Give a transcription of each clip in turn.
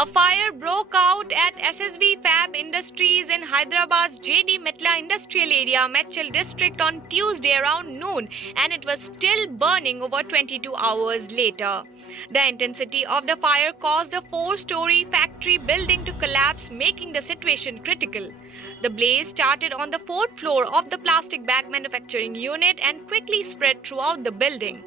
A fire broke out at SSV Fab Industries in Hyderabad's Jeedimetla industrial area, Medchal district on Tuesday around noon, and it was still burning over 22 hours later. The intensity of the fire caused a four-storey factory building to collapse, making the situation critical. The blaze started on the fourth floor of the plastic bag manufacturing unit and quickly spread throughout the building.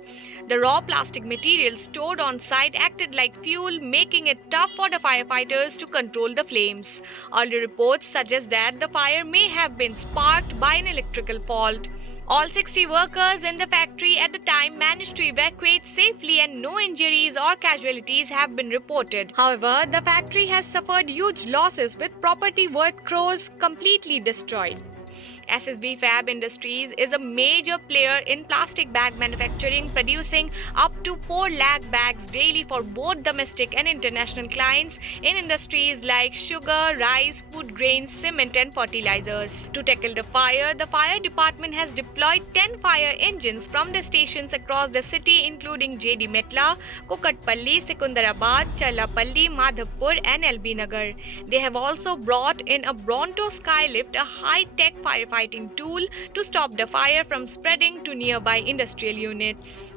The raw plastic material stored on site acted like fuel, making it tough for the firefighters to control the flames. Early reports suggest that the fire may have been sparked by an electrical fault. All 60 workers in the factory at the time managed to evacuate safely and no injuries or casualties have been reported. However, the factory has suffered huge losses with property worth crores completely destroyed. SSV Fab Industries is a major player in plastic bag manufacturing, producing up to 4 lakh bags daily for both domestic and international clients in industries like sugar, rice, food grains, cement and fertilizers. To tackle the fire department has deployed 10 fire engines from the stations across the city including Jeedimetla, Kukatpalli, Secunderabad, Challapalli, Madhavpur and LB Nagar. They have also brought in a Bronto Skylift, a high-tech firefighting tool to stop the fire from spreading to nearby industrial units.